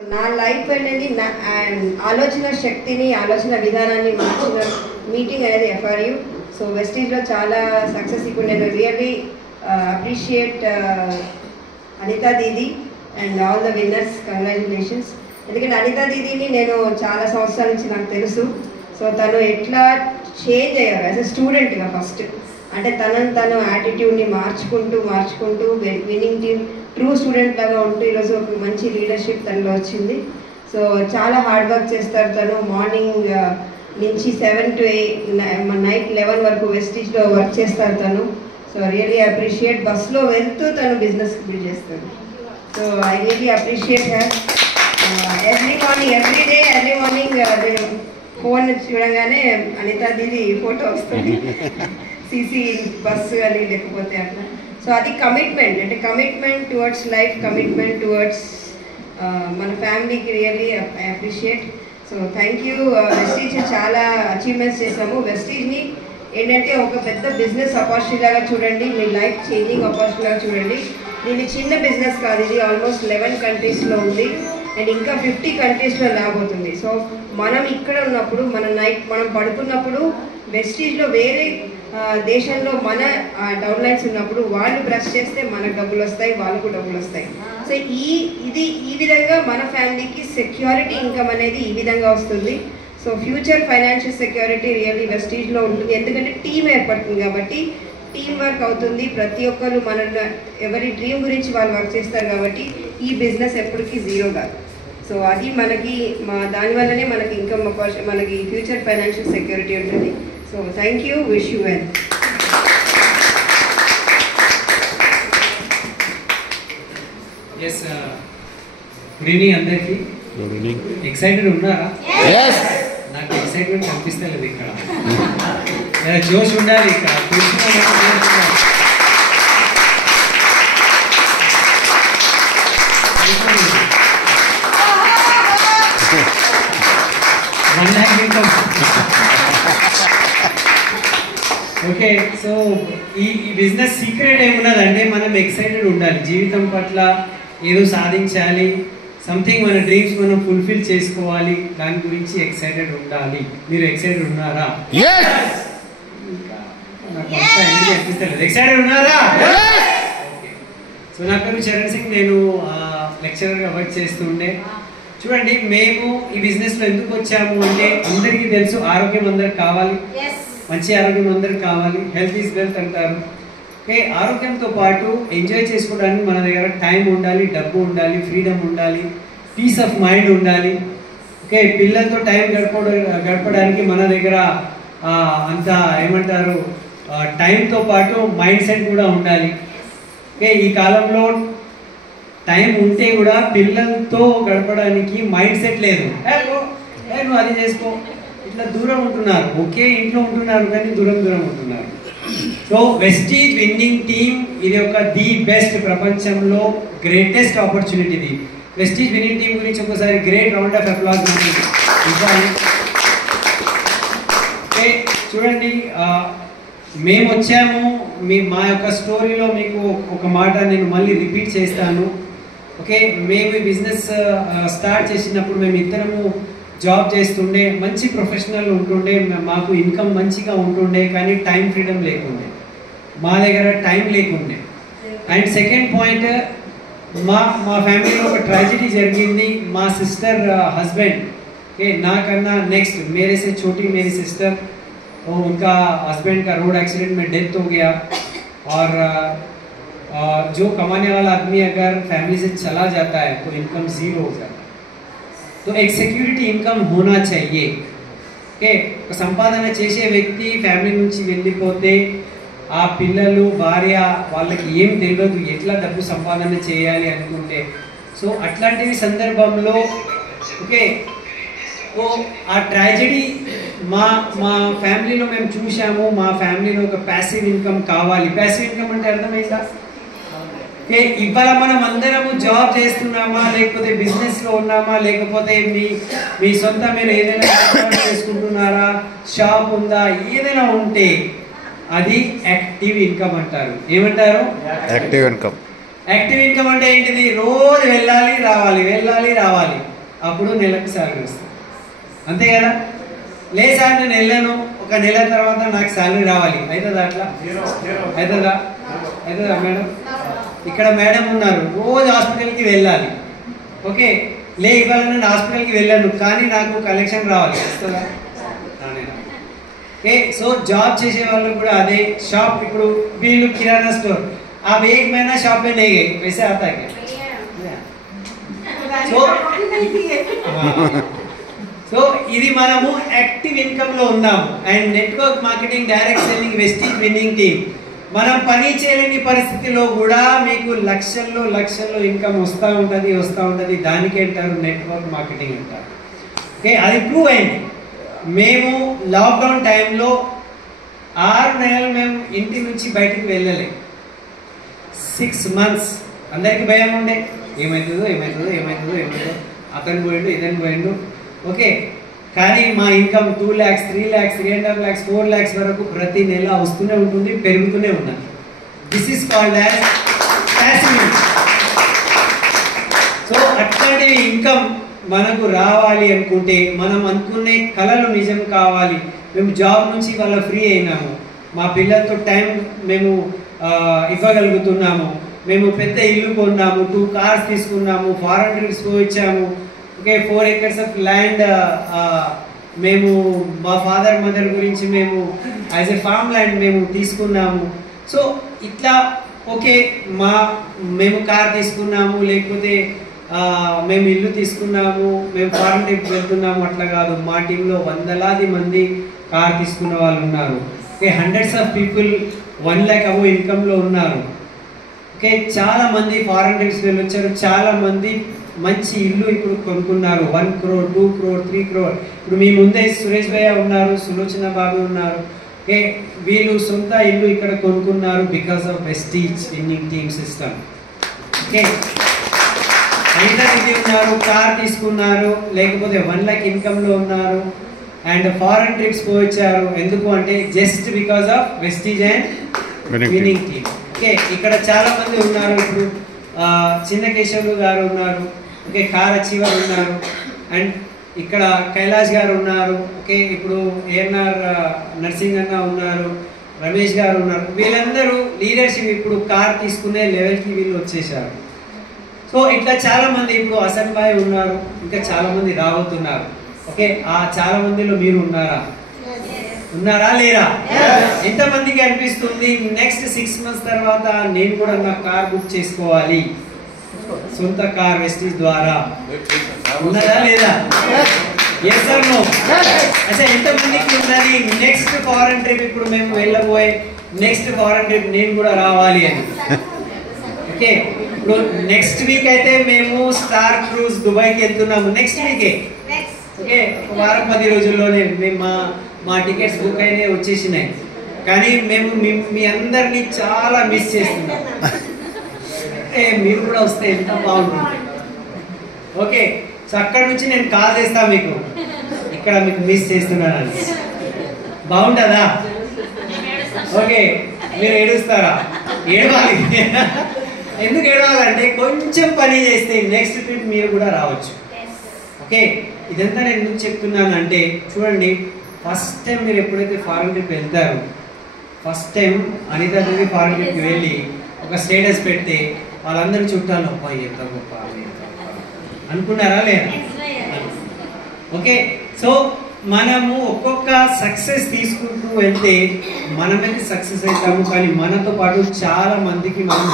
నా లైఫ్ అనేది ఆలోచన శక్తిని ఆలోచన విధానాన్ని మార్చిన మీటింగ్ అనేది ఎఫ్ఆర్యూ. సో వెస్టీజ్లో చాలా సక్సెస్. ఇప్పుడు నేను really appreciate Anita didi and all the winners. Congratulations. ఎందుకంటే అనితా దీదిని నేను చాలా సంవత్సరాల నుంచి నాకు తెలుసు. సో తను ఎట్లా చేంజ్ అయ్యారు యాజ్ ఎ స్టూడెంట్గా ఫస్ట్, అంటే తను యాటిట్యూడ్ని మార్చుకుంటూ విన్నింగ్ టీమ్ ట్రూ స్టూడెంట్ లాగా ఉంటూ ఈరోజు ఒక మంచి లీడర్షిప్ తనలో వచ్చింది. సో చాలా హార్డ్ వర్క్ చేస్తారు తను. మార్నింగ్ నుంచి 7 to 8 నైట్ 11 వరకు వెస్టీజ్లో వర్క్ చేస్తారు తను. So really appreciate. బస్లో వెళ్తూ తను బిజినెస్ బిల్డ్ చేస్తారు. So I really appreciate her. Every morning phone చూడగానే అనితా దీది ఫోటో వస్తుంది, సీసీ బస్సు అని లేకపోతే అట్లా. సో అది కమిట్మెంట్, అంటే commitment towards life, commitment towards మన ఫ్యామిలీకి. Really I appreciate. So thank you. Vestige చాలా అచీవ్మెంట్స్ చేసాము. వెస్టీజ్ని ఏంటంటే ఒక పెద్ద బిజినెస్ ఆపర్చునిటీ లాగా చూడండి, మీ లైఫ్ చేంజింగ్ ఆపర్చునిటీ లాగా చూడండి. దీన్ని చిన్న బిజినెస్ కాదు, ఇది ఆల్మోస్ట్ 11 కంట్రీస్లో ఉంది అండ్ ఇంకా 50 కంట్రీస్లో రాబోతుంది. సో మనం ఇక్కడ ఉన్నప్పుడు మనం పడుకున్నప్పుడు వెస్టీజ్లో వేరే దేశంలో మన డౌన్లైన్స్ ఉన్నప్పుడు వాళ్ళు బ్రష్ చేస్తే మనకు డబ్బులు వస్తాయి, వాళ్ళకు డబ్బులు వస్తాయి. సో ఈ విధంగా మన ఫ్యామిలీకి సెక్యూరిటీ ఇన్కమ్ అనేది ఈ విధంగా వస్తుంది. So future financial security really వెస్టీజ్లో ఉంటుంది. ఎందుకంటే టీం ఏర్పడుతుంది కాబట్టి టీం వర్క్ అవుతుంది. ప్రతి ఒక్కరు ఎవరి డ్రీమ్ గురించి వాళ్ళు వర్క్ చేస్తారు కాబట్టి ఈ బిజినెస్ ఎప్పటికీ జీరో కాదు. సో అది దానివల్లనే మనకి ఇన్కమ్ మనకి ఫ్యూచర్ ఫైనాన్షియల్ సెక్యూరిటీ ఉంటుంది. So thank you. Wish you well. Yes, good evening అందరికి. ఎక్సైటెడ్ ఉన్నారా? నాకు ఎక్సైట్మెంట్ కనిపిస్తలేదు ఇక్కడ. జోష్ ఉండాలి ఇక్కడ. ఓకే, సో ఈ బిజినెస్ సీక్రెట్ ఏమున్నదంటే మనం ఎక్సైటెడ్ ఉండాలి. జీవితం పట్ల ఏదో సాధించాలి, సంథింగ్ మన డ్రీమ్స్ మనం ఫుల్ఫిల్ చేసుకోవాలి, దాని గురించి ఎక్సైటెడ్ ఉండాలి. మీరు ఎక్సైటెడ్ ఉన్నారా? ఎక్సైటెడ్ ఉన్నారా? సో నా పేరు చరణ్ సింగ్. నేను లెక్చరర్గా వర్క్ చేస్తుండే. చూడండి, మేము ఈ బిజినెస్లో ఎందుకు వచ్చాము అంటే అందరికీ తెలుసు ఆరోగ్యం అందరికి కావాలి, మంచి ఆరోగ్యం అందరికి కావాలి. హెల్త్ ఈజ్ వెల్త్ అంటారు. ఓకే, ఆరోగ్యంతో పాటు ఎంజాయ్ చేసుకోవడానికి మన దగ్గర టైం ఉండాలి, డబ్బు ఉండాలి, ఫ్రీడమ్ ఉండాలి, పీస్ ఆఫ్ మైండ్ ఉండాలి. ఓకే, పిల్లలతో టైం గడపడానికి మన దగ్గర అంత ఏమంటారు టైంతో పాటు మైండ్ సెట్ కూడా ఉండాలి. ఓకే, ఈ కాలంలో టైం ఉంటే కూడా పిల్లలతో గడపడానికి మైండ్ సెట్ లేదు. నువ్వు అది చేసుకో, ఇట్లా దూరం ఉంటున్నారు. ఒకే ఇంట్లో ఉంటున్నారు కానీ దూరం ఉంటున్నారు. సో వెస్టీజ్ విన్నింగ్ టీమ్ ఇది ఒక ది బెస్ట్, ప్రపంచంలో గ్రేటెస్ట్ ఆపర్చునిటీ. ఇది వెస్టీజ్ విన్నింగ్ టీమ్ గురించి ఒకసారి గ్రేట్ రౌండ్ ఆఫ్ అప్లాజ్ ఇవ్వాలి. ఓకే, చూడండి, మేము వచ్చాము. మా యొక్క స్టోరీలో మీకు ఒక మాట నేను మళ్ళీ రిపీట్ చేస్తాను. ఓకే, మేము ఈ బిజినెస్ స్టార్ట్ చేసినప్పుడు మేము ఇద్దరము జాబ్ చేస్తుండే, మంచి ప్రొఫెషనల్ ఉంటుండే, మాకు ఇన్కమ్ మంచిగా ఉంటుండే, కానీ టైం ఫ్రీడమ్ లేకుండే, మా దగ్గర టైం లేకుండే. అండ్ సెకండ్ పాయింట్, మా ఫ్యామిలీలో ఒక ట్రాజెడీ జరిగింది. మా సిస్టర్ హస్బెండ్, ఓకే, నాకన్నా నెక్స్ట్ मेरे से छोटी मेरी सिस्टर, उनका हस्बैंड का रोड एक्सीडेंट में डेथ हो गया. और जो कमाने वाला आदमी अगर फैमिली से चला जाता है तो इनकम जीरो हो जाता है. तो एक సెక్యూరిటీ ఇన్కమ్ होना चाहिए. ఓకే, ఒక సంపాదన చేసే వ్యక్తి ఫ్యామిలీ నుంచి వెళ్ళిపోతే ఆ పిల్లలు భార్య వాళ్ళకి ఏం తెలియదు ఎట్లా డబ్బు సంపాదన చేయాలి అనుకుంటే. సో అట్లాంటి సందర్భంలో ఓకే, ఆ ట్రాజెడీ మా ఫ్యామిలీలో మేము చూసాము. మా ఫ్యామిలీలో ఒక ప్యాసివ్ ఇన్కమ్ కావాలి. ప్యాసివ్ ఇన్కమ్ అంటే అర్థమైందా? ఇవాళ మనం అందరము జాబ్ చేస్తున్నామా, లేకపోతే బిజినెస్ లో ఉన్నామా, లేకపోతే మీ సొంత మీరు ఏదైనా చేసుకుంటున్నారా, షాప్ ఉందా, ఏదైనా ఉంటే అది యాక్టివ్ ఇన్కమ్ అంటారు. ఏమంటారు? Active income. యాక్టివ్ ఇన్కమ్ అంటే ఏంటిది? రోజు వెళ్ళాలి రావాలి, వెళ్ళాలి రావాలి, అప్పుడు నెలకు శాలరీ వస్తుంది, అంతే కదా? లే సార్ నేను వెళ్ళాను, ఒక నెల తర్వాత నాకు శాలరీ రావాలి, అవుతుందా? అట్లా అవుతుందా? అవుతుందా మేడం? ఇక్కడ మేడం ఉన్నారు, రోజు హాస్పిటల్కి వెళ్ళాలి, ఓకే, లే ఇవాళ నేను హాస్పిటల్కి వెళ్ళాను కానీ నాకు కలెక్షన్ రావాలి, వస్తుందా? ఓకే, సో జాబ్ చేసే వాళ్ళు కూడా అదే. షాప్ ఇప్పుడు వీళ్ళు కిరాణా స్టోర్, आप एक महीना शॉप में नहीं गए, वैसे आता है क्या? సో ఇది మనము యాక్టివ్ ఇన్కమ్ లో ఉన్నాము. And network marketing, direct selling, Vestige winning team, మనం పని చేయలేని పరిస్థితిలో కూడా మీకు లక్షల్లో లక్షల్లో ఇన్కమ్ వస్తూ ఉంటుంది. దానికి అంటారు నెట్వర్క్ మార్కెటింగ్ అంటారు. ఓకే, అది ప్రూవ్ అయింది. మేము లాక్డౌన్ టైంలో 6 నెలలు మేము ఇంటి నుంచి బయటికి వెళ్ళలేదు. 6 months అందరికి భయం ఉండే, ఏమవుతుందో, అతను పోయిండు, ఇతను పోయిండు, ఓకే. కానీ మా income 2 lakhs, 3 lakhs, 3.5 lakhs, 4 lakhs వరకు ప్రతి నెల వస్తూనే ఉంటుంది, పెరుగుతూనే ఉన్నది. This is called as passive income. So అట్లాంటి ఇన్కమ్ మనకు రావాలి అనుకుంటే, మనం అనుకునే కళలు నిజం కావాలి. మేము జాబ్ నుంచి వాళ్ళ ఫ్రీ అయినాము, మా పిల్లలతో టైం మేము ఇవ్వగలుగుతున్నాము, మేము పెద్ద ఇల్లు కొన్నాము, 2 cars తీసుకున్నాము, ఫారెన్ ట్రిప్స్ పోయించాము, ఓకే, 4 acres ఆఫ్ ల్యాండ్ మేము మా ఫాదర్ మదర్ గురించి మేము యాజ్ ఎ ఫార్మ్ ల్యాండ్ మేము తీసుకున్నాము. సో ఇట్లా ఓకే, మేము కార్ తీసుకున్నాము, లేకపోతే మేము ఇల్లు తీసుకున్నాము, మేము ఫారెన్ ట్రిప్ వెళ్తున్నాము, అట్లా కాదు. మా టీంలో వందలాది మంది కార్ తీసుకున్న వాళ్ళు ఉన్నారు. Okay, hundreds of people 1 lakh అబో ఇన్కమ్లో ఉన్నారు. ఓకే, చాలా మంది ఫారెన్ ట్రిప్స్ వెళ్ళొచ్చారు, చాలా మంది మంచి ఇల్లు ఇప్పుడు కొనుక్కున్నారు. 1 crore, 2 crore, 3 crore. ఇప్పుడు మీ ముందే సురేష్ భయ్య ఉన్నారు, సులోచన బాబు ఉన్నారు. ఓకే, వీళ్ళు సొంత ఇల్లు ఇక్కడ కొనుక్కున్నారు because of Vestige winning team system. Okay, ఇది ఉన్నారు, కార్ తీసుకున్నారు, లేకపోతే 1 lakh ఇన్కమ్లో ఉన్నారు, అండ్ ఫారెన్ ట్రిప్స్ పోయించారు. ఎందుకు అంటే just because of Vestige and winning team. Okay, ఇక్కడ చాలా మంది ఉన్నారు. ఇప్పుడు చిన్న కేశవులు గారు ఉన్నారు, ఓకే, కార్ అచీవర్ ఉన్నారు, అండ్ ఇక్కడ కైలాష్ గారు ఉన్నారు. ఓకే, ఇప్పుడు ఏఎన్ఆర్ నర్సింగ్ అన్న ఉన్నారు, రమేష్ గారు ఉన్నారు. వీళ్ళందరూ లీడర్షిప్ ఇప్పుడు కార్ తీసుకునే లెవెల్కి వీళ్ళు వచ్చేసారు. సో ఇట్లా చాలా మంది, ఇప్పుడు హసన్ భాయ్ ఉన్నారు, ఇంకా చాలా మంది రాబోతున్నారు. ఓకే, ఆ చాలా మందిలో మీరు ఉన్నారా లేరా? ఎంతమందికి అనిపిస్తుంది నెక్స్ట్ 6 months తర్వాత నేను కూడా నా కార్ బుక్ చేసుకోవాలి, సొంత కార్ వెస్టీజ్ ద్వారా? ఉన్నదా లేదా? yes or no? అంటే ఎంతమందికి ఉన్నది నెక్స్ట్ ఫారెన్ ట్రిప్, ఇప్పుడు మేము వెళ్ళబోయే నెక్స్ట్ ఫారెన్ ట్రిప్ నేను కూడా రావాలి అని? ఓకే, ఇప్పుడు నెక్స్ట్ వీక్ అయితే మేము స్టార్ క్రూజ్ దుబాయ్కి వెళ్తున్నాము, నెక్స్ట్ వీకే. ఓకే, 1 వారం 10 రోజుల్లోనే మేము మా టికెట్స్ బుక్ అయినాయి, వచ్చేసినాయి. కానీ మేము మీ అందరినీ చాలా మిస్ చేస్తున్నాం. మీరు కూడా వస్తే ఎంత బాగుంటుంది. ఓకే, సో అక్కడ నుంచి నేను కాల్ చేస్తా మీకు, ఇక్కడ మీకు మిస్ చేస్తున్నానని. బాగుంటుందా? ఓకే, మీరు ఏడుస్తారా? ఏడవాలి. ఎందుకు ఏడవాలంటే కొంచెం పని చేస్తే నెక్స్ట్ ట్రిప్ మీరు కూడా రావచ్చు. ఓకే, ఇదంతా నేను ఎందుకు చెప్తున్నానంటే చూడండి, ఫస్ట్ టైం మీరు ఎప్పుడైతే ఫారెన్ ట్రిప్ వెళ్తారో, ఫస్ట్ టైం అనితా దేవి ఫారెన్ ట్రిప్కి వెళ్ళి ఒక స్టేటస్ పెడితే వాళ్ళందరూ చుట్టాలు అబ్బాయి ఎంత గొప్ప అనుకున్నారా లేదా? ఓకే, సో మనము ఒక్కొక్క సక్సెస్ తీసుకుంటూ వెళ్తే మనమైతే సక్సెస్ అవుతాము, కానీ మనతో పాటు చాలా మందికి మనం